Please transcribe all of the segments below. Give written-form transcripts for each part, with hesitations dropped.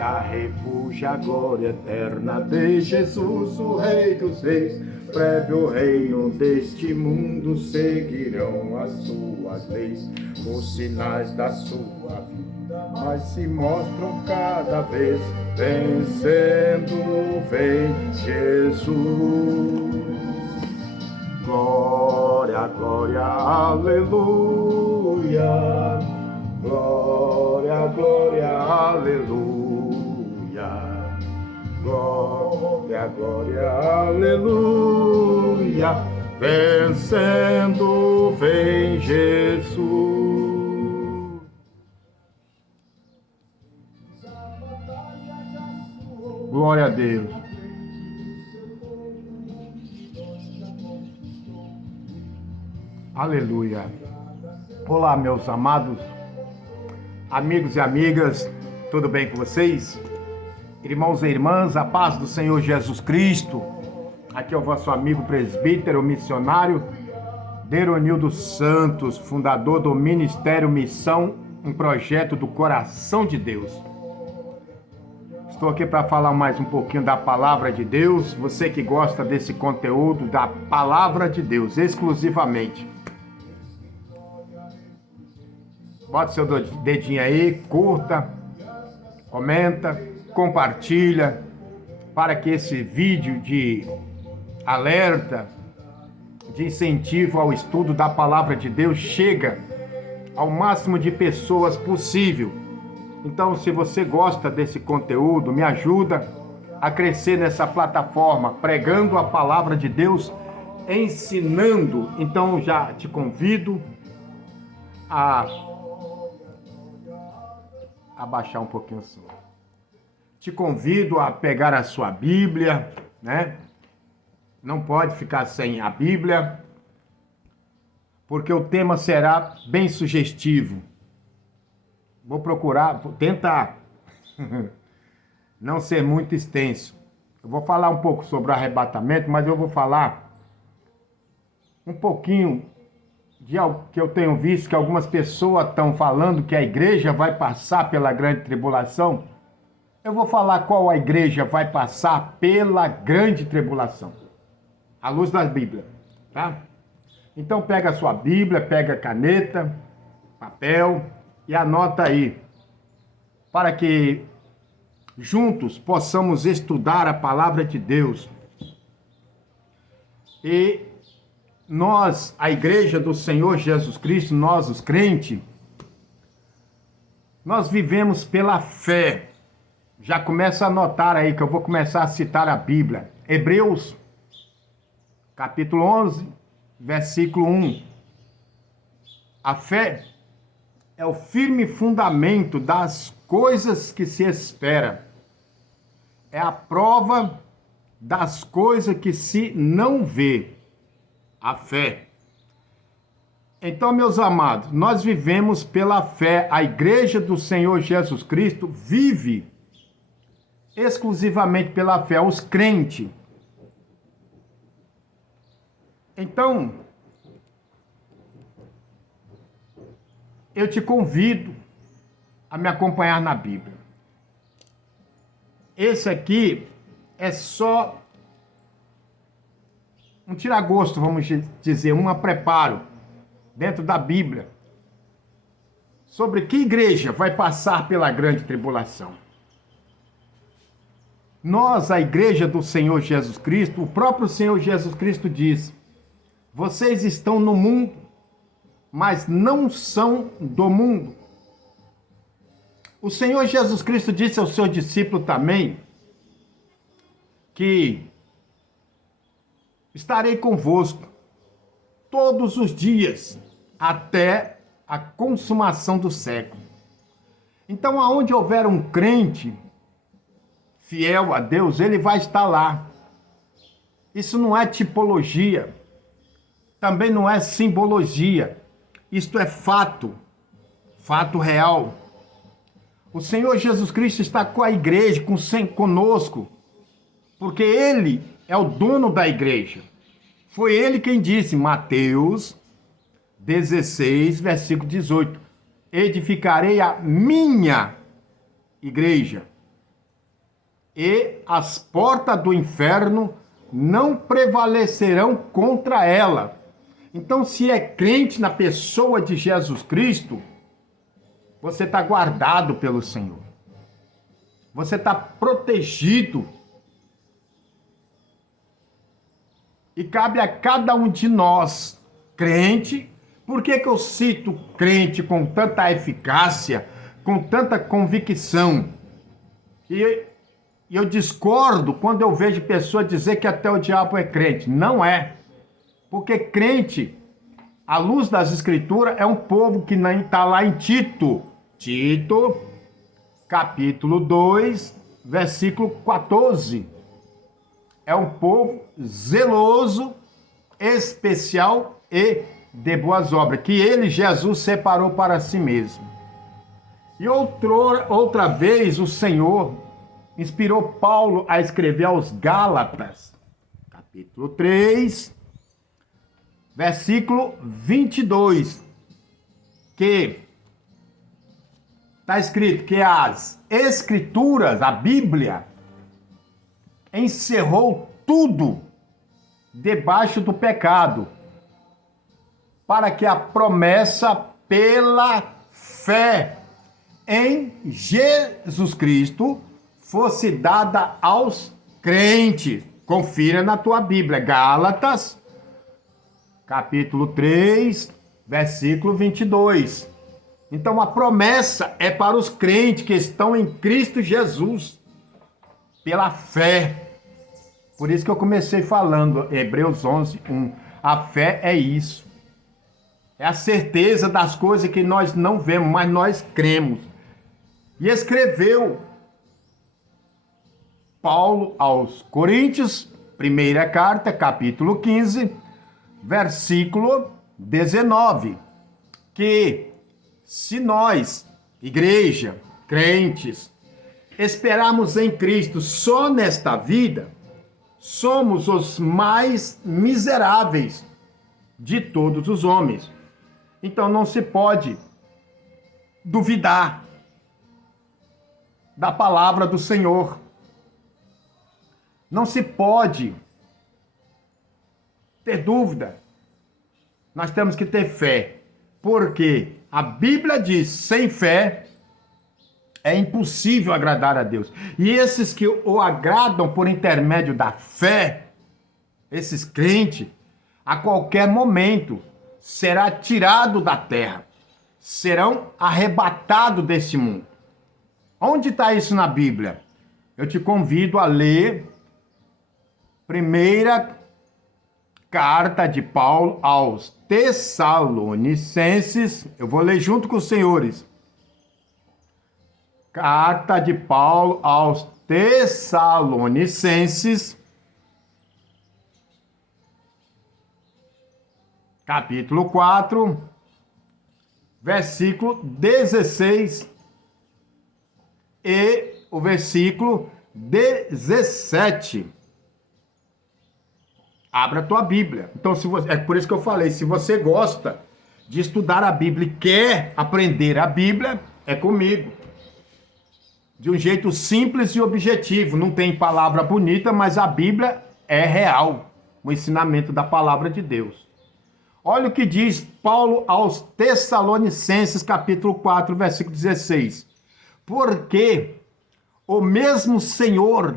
rocha, refúgio, a glória eterna de Jesus, o Rei dos Reis. Prévio reino deste mundo seguirão as suas leis, os sinais da sua vida, mas se mostram cada vez, vencendo vem Jesus. Glória, glória, aleluia. Glória, glória, aleluia. Glória, glória, aleluia. Vencendo vem Jesus. Glória a Deus. Aleluia. Olá, meus amados amigos e amigas, tudo bem com vocês? Irmãos e irmãs, a paz do Senhor Jesus Cristo. Aqui é o vosso amigo presbítero missionário Deronildo Santos, fundador do Ministério Missão, um projeto do coração de Deus. Estou aqui para falar mais um pouquinho da palavra de Deus. Você que gosta desse conteúdo da palavra de Deus exclusivamente, bota seu dedinho aí, curta, comenta, compartilha, para que esse vídeo de alerta, de incentivo ao estudo da palavra de Deus chegue ao máximo de pessoas possível. Então, se você gosta desse conteúdo, me ajuda a crescer nessa plataforma, pregando a palavra de Deus, ensinando. Então, já te convido a abaixar um pouquinho o som. Te convido a pegar a sua Bíblia, né? Não pode ficar sem a Bíblia, porque o tema será bem sugestivo. Vou tentar não ser muito extenso. Eu vou falar um pouco sobre o arrebatamento, mas eu vou falar um pouquinho de algo que eu tenho visto, que algumas pessoas estão falando que a igreja vai passar pela grande tribulação. Eu vou falar qual a igreja vai passar pela grande tribulação, à luz da Bíblia, tá? Então pega a sua Bíblia, pega caneta, papel e anota aí, para que juntos possamos estudar a palavra de Deus. E nós, a igreja do Senhor Jesus Cristo, nós os crentes, nós vivemos pela fé. Já começa a anotar aí que eu vou começar a citar a Bíblia. Hebreus, capítulo 11, versículo 1. A fé é o firme fundamento das coisas que se espera. É a prova das coisas que se não vê. A fé. Então, meus amados, nós vivemos pela fé. A igreja do Senhor Jesus Cristo vive exclusivamente pela fé, os crentes. Então, eu te convido a me acompanhar na Bíblia. Esse aqui é só um tira-gosto, vamos dizer, um preparo dentro da Bíblia sobre que igreja vai passar pela grande tribulação. Nós, a igreja do Senhor Jesus Cristo, o próprio Senhor Jesus Cristo diz: vocês estão no mundo, mas não são do mundo. O Senhor Jesus Cristo disse ao seu discípulo também que estarei convosco todos os dias até a consumação do século. Então, aonde houver um crente fiel a Deus, ele vai estar lá. Isso não é tipologia, também não é simbologia. Isto é fato, fato real. O Senhor Jesus Cristo está com a igreja, conosco, porque Ele é o dono da igreja. Foi Ele quem disse, Mateus 16, versículo 18, edificarei a minha igreja. e as portas do inferno não prevalecerão contra ela. Então, se é crente na pessoa de Jesus Cristo, você está guardado pelo Senhor. Você está protegido. E cabe a cada um de nós, crente. Por que eu cito crente com tanta eficácia, com tanta convicção? E eu discordo quando eu vejo pessoa dizer que até o diabo é crente. Não é. Porque crente, à luz das Escrituras, é um povo que está lá em Tito. Tito, capítulo 2, versículo 14. É um povo zeloso, especial e de boas obras, que ele, Jesus, separou para si mesmo. E outra vez o Senhor inspirou Paulo a escrever aos Gálatas, capítulo 3, versículo 22, que está escrito que as Escrituras, a Bíblia, encerrou tudo debaixo do pecado, para que a promessa pela fé em Jesus Cristo fosse dada aos crentes. Confira na tua Bíblia, Gálatas, capítulo 3, versículo 22. Então a promessa é para os crentes que estão em Cristo Jesus, pela fé. Por isso que eu comecei falando, Hebreus 11, 1. A fé é isso. É a certeza das coisas que nós não vemos, mas nós cremos. E escreveu Paulo aos Coríntios, primeira carta, capítulo 15, versículo 19, que se nós, igreja, crentes, esperarmos em Cristo só nesta vida, somos os mais miseráveis de todos os homens. Então não se pode duvidar da palavra do Senhor. Não se pode ter dúvida. Nós temos que ter fé, porque a Bíblia diz, sem fé é impossível agradar a Deus. E esses que o agradam por intermédio da fé, esses crentes, a qualquer momento será tirado da terra, serão arrebatados deste mundo. Onde está isso na Bíblia? Eu te convido a ler primeira carta de Paulo aos Tessalonicenses. Eu vou ler junto com os senhores. Carta de Paulo aos Tessalonicenses, capítulo 4, versículo 16 e o versículo 17. Abra a tua Bíblia. Então, é por isso que eu falei, se você gosta de estudar a Bíblia e quer aprender a Bíblia, é comigo. De um jeito simples e objetivo. Não tem palavra bonita, mas a Bíblia é real. O ensinamento da palavra de Deus. Olha o que diz Paulo aos Tessalonicenses, capítulo 4, versículo 16. Porque o mesmo Senhor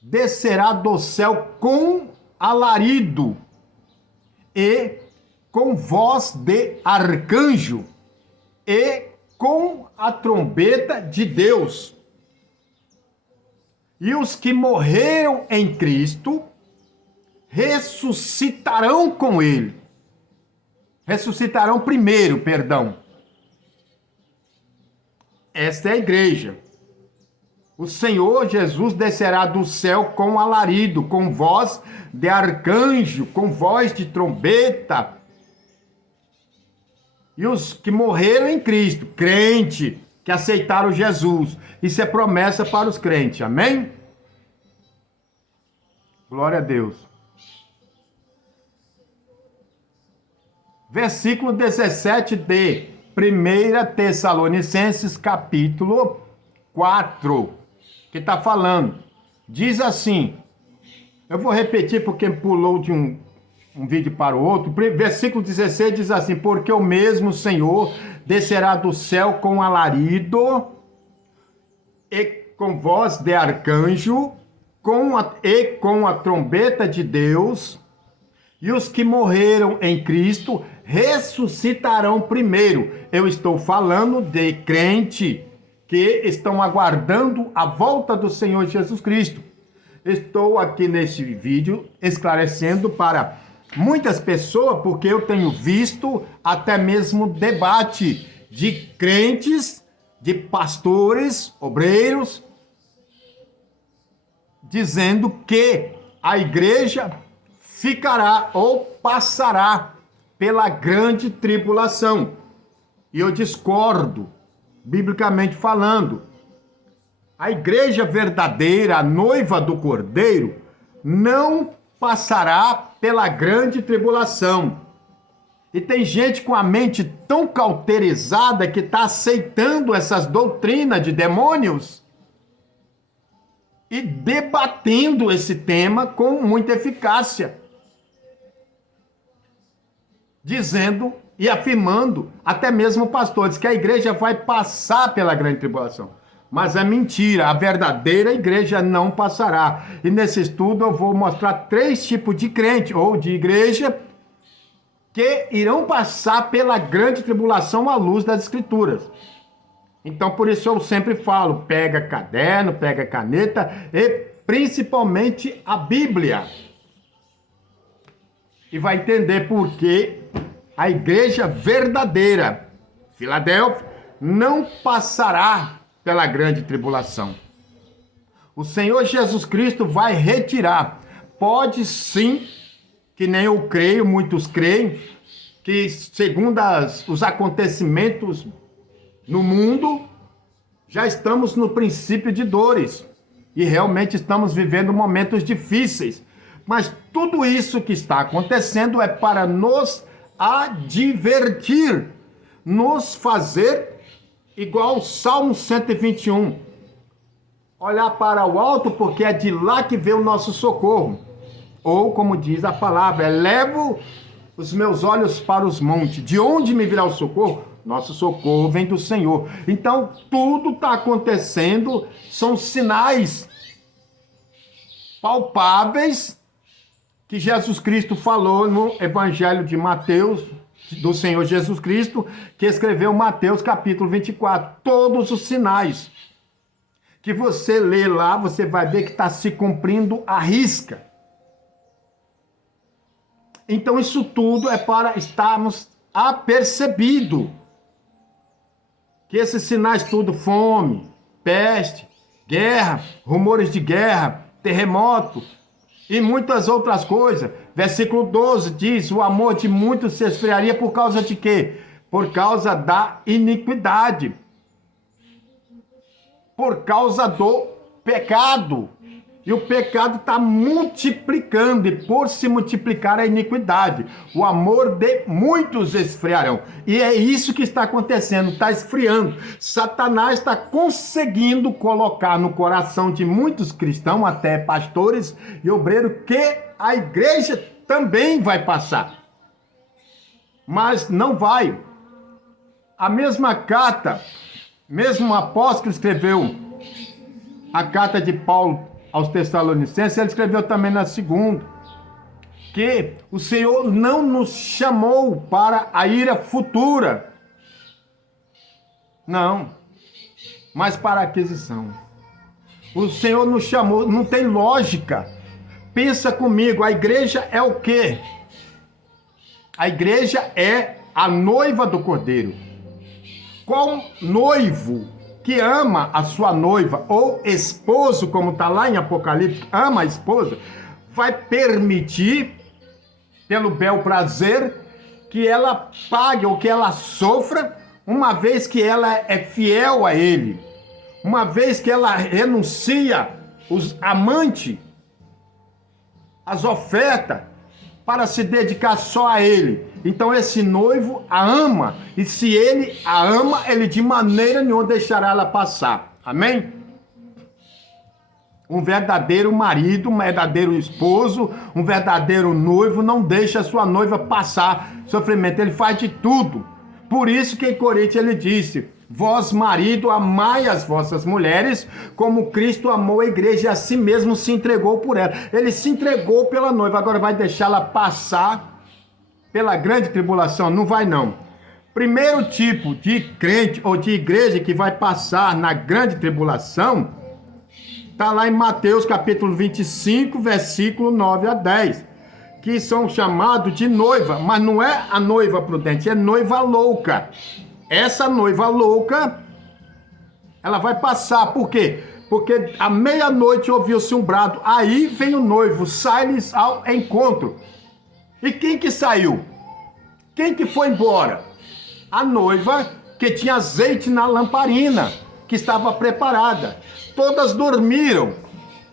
descerá do céu com alarido e com voz de arcanjo e com a trombeta de Deus. E os que morreram em Cristo ressuscitarão com ele. Ressuscitarão primeiro, perdão. Esta é a igreja. O Senhor Jesus descerá do céu com alarido, com voz de arcanjo, com voz de trombeta. E os que morreram em Cristo, crente, que aceitaram Jesus. Isso é promessa para os crentes, amém? Glória a Deus. Versículo 17 de 1 Tessalonicenses, capítulo 4. que está falando. Diz assim, eu vou repetir porque pulou de um vídeo para o outro. Versículo 16 diz assim, porque o mesmo Senhor descerá do céu com alarido e com voz de arcanjo e com a trombeta de Deus, e os que morreram em Cristo ressuscitarão primeiro. Eu estou falando de crente que estão aguardando a volta do Senhor Jesus Cristo. Estou aqui neste vídeo esclarecendo para muitas pessoas, porque eu tenho visto até mesmo debate de crentes, de pastores, obreiros, dizendo que a igreja ficará ou passará pela grande tribulação. E eu discordo, biblicamente falando. A igreja verdadeira, a noiva do Cordeiro, não passará pela grande tribulação. E tem gente com a mente tão cauterizada que está aceitando essas doutrinas de demônios e debatendo esse tema com muita eficácia, dizendo e afirmando, até mesmo pastores, que a igreja vai passar pela grande tribulação. Mas é mentira, a verdadeira igreja não passará. E nesse estudo eu vou mostrar 3 tipos de crente ou de igreja que irão passar pela grande tribulação à luz das Escrituras. Então, por isso eu sempre falo, pega caderno, pega caneta e principalmente a Bíblia. E vai entender por que a igreja verdadeira, Filadélfia, não passará pela grande tribulação. O Senhor Jesus Cristo vai retirar. Pode sim, que nem eu creio, muitos creem, que segundo os acontecimentos no mundo, já estamos no princípio de dores. E realmente estamos vivendo momentos difíceis. Mas tudo isso que está acontecendo é para nos advertir, nos fazer igual o Salmo 121. Olhar para o alto, porque é de lá que vem o nosso socorro. Ou, como diz a palavra, elevo os meus olhos para os montes. De onde me virá o socorro? Nosso socorro vem do Senhor. Então, tudo está acontecendo, são sinais palpáveis que Jesus Cristo falou no Evangelho de Mateus, do Senhor Jesus Cristo, que escreveu Mateus capítulo 24. Todos os sinais que você lê lá, você vai ver que está se cumprindo à risca. Então isso tudo é para estarmos apercebidos que esses sinais tudo, fome, peste, guerra, rumores de guerra, terremoto e muitas outras coisas. Versículo 12 diz, o amor de muitos se esfriaria por causa de quê? Por causa da iniquidade. Por causa do pecado. E o pecado está multiplicando, e por se multiplicar a iniquidade, o amor de muitos esfriarão. E é isso que está acontecendo, está esfriando. Satanás está conseguindo colocar no coração de muitos cristãos, até pastores e obreiros, que a igreja também vai passar. Mas não vai. A mesma carta, mesmo o apóstolo escreveu a carta de Paulo aos Tessalonicenses, ele escreveu também na segunda, que o Senhor não nos chamou para a ira futura, não, mas para a aquisição. O Senhor nos chamou, não tem lógica. Pensa comigo, a igreja é o quê? A igreja é a noiva do Cordeiro. Qual noivo que ama a sua noiva, ou esposo, como está lá em Apocalipse, ama a esposa, vai permitir, pelo bel prazer, que ela pague ou que ela sofra, uma vez que ela é fiel a ele, uma vez que ela renuncia os amantes, as ofertas, para se dedicar só a ele. Então esse noivo a ama, e se ele a ama, ele de maneira nenhuma deixará ela passar. Amém? Um verdadeiro marido, um verdadeiro esposo, um verdadeiro noivo não deixa a sua noiva passar sofrimento. Ele faz de tudo. Por isso que em Coríntios ele disse: vós, marido, amai as vossas mulheres, como Cristo amou a igreja e a si mesmo se entregou por ela. Ele se entregou pela noiva, agora vai deixá-la passar pela grande tribulação? Não vai não. Primeiro tipo de crente ou de igreja que vai passar na grande tribulação está lá em Mateus capítulo 25, versículo 9 a 10, que são chamados de noiva, mas não é a noiva prudente, é noiva louca. Essa noiva louca, ela vai passar, por quê? Porque à meia-noite ouviu-se um brado, aí vem o noivo, sai-lhes ao encontro. E quem que saiu? Quem que foi embora? A noiva que tinha azeite na lamparina, que estava preparada. Todas dormiram,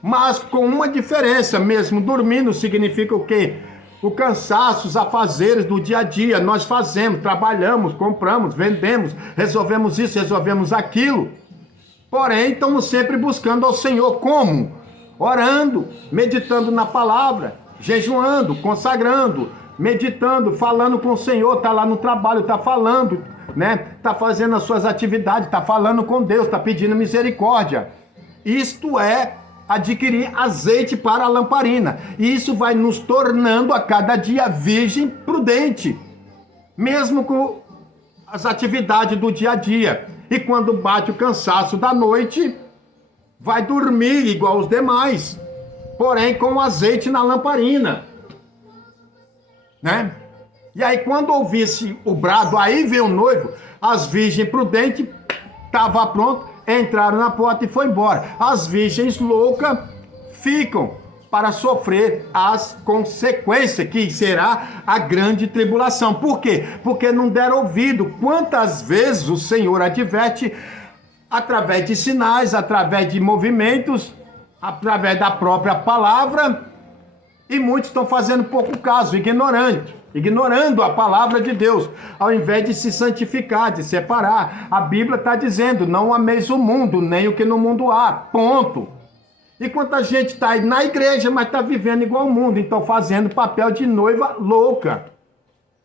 mas com uma diferença mesmo. Dormindo significa o quê? O cansaço, os afazeres do dia a dia. Nós fazemos, trabalhamos, compramos, vendemos, resolvemos isso, resolvemos aquilo. Porém, estamos sempre buscando ao Senhor. Como? Orando, meditando na palavra, jejuando, consagrando, meditando, falando com o Senhor. Está lá no trabalho, está falando, né? Está fazendo as suas atividades, está falando com Deus, está pedindo misericórdia. Isto é adquirir azeite para a lamparina. E isso vai nos tornando a cada dia virgem prudente, mesmo com as atividades do dia a dia. E quando bate o cansaço da noite, vai dormir igual os demais, porém com azeite na lamparina, né? E aí quando ouvisse o brado, aí veio o noivo, as virgens prudentes estavam prontas, entraram na porta e foi embora. As virgens loucas ficam para sofrer as consequências, que será a grande tribulação. Por quê? Porque não deram ouvido. Quantas vezes o Senhor adverte através de sinais, através de movimentos, através da própria palavra, e muitos estão fazendo pouco caso, ignorando a palavra de Deus, ao invés de se santificar, de separar. A Bíblia está dizendo: não ameis o mundo, nem o que no mundo há, ponto. E quanta gente está aí na igreja, mas está vivendo igual o mundo, então fazendo papel de noiva louca,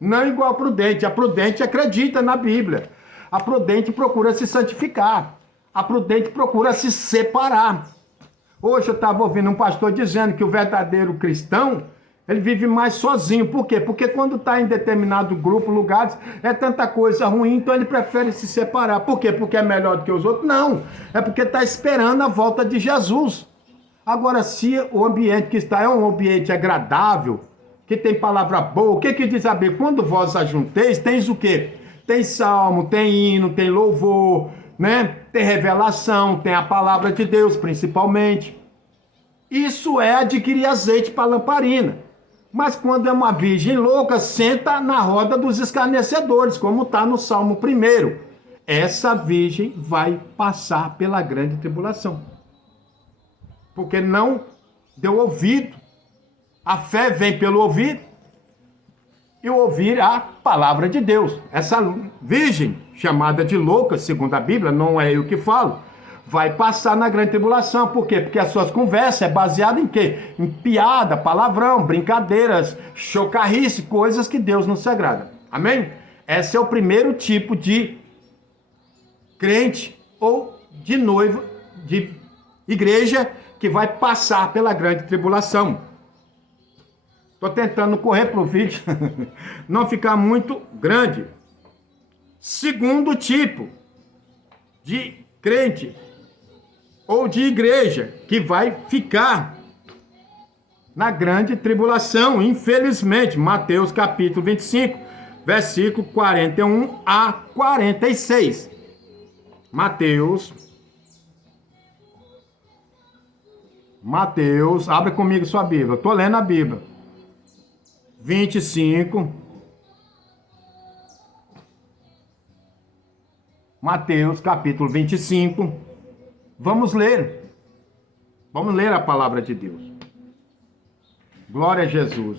não igual a prudente. A prudente acredita na Bíblia, a prudente procura se santificar, a prudente procura se separar. Hoje eu estava ouvindo um pastor dizendo que o verdadeiro cristão, ele vive mais sozinho. Por quê? Porque quando está em determinado grupo, lugares, é tanta coisa ruim, então ele prefere se separar. Por quê? Porque é melhor do que os outros? Não, é porque está esperando a volta de Jesus. Agora, se o ambiente que está é um ambiente agradável, que tem palavra boa, o que que diz a Bíblia? Quando vós ajunteis, tens o quê? Tem salmo, tem hino, tem louvor, né? Tem revelação, tem a palavra de Deus, principalmente. Isso é adquirir azeite para a lamparina. Mas quando é uma virgem louca, senta na roda dos escarnecedores, como está no Salmo 1. Essa virgem vai passar pela grande tribulação, porque não deu ouvido. A fé vem pelo ouvir, e o ouvir a palavra de Deus. Essa virgem, chamada de louca, segundo a Bíblia, não é eu que falo, vai passar na grande tribulação. Por quê? Porque as suas conversas é baseada em quê? Em piada, palavrão, brincadeiras, chocarrice, coisas que Deus não se agrada. Amém? Esse é o primeiro tipo de crente ou de noivo, de igreja, que vai passar pela grande tribulação. Estou tentando correr para o vídeo não ficar muito grande. Segundo tipo de crente ou de igreja que vai ficar na grande tribulação, infelizmente. Mateus capítulo 25, versículo 41 a 46. Mateus, abre comigo sua Bíblia. Estou lendo a Bíblia. 25. Mateus capítulo 25. Vamos ler. Vamos ler a palavra de Deus. Glória a Jesus.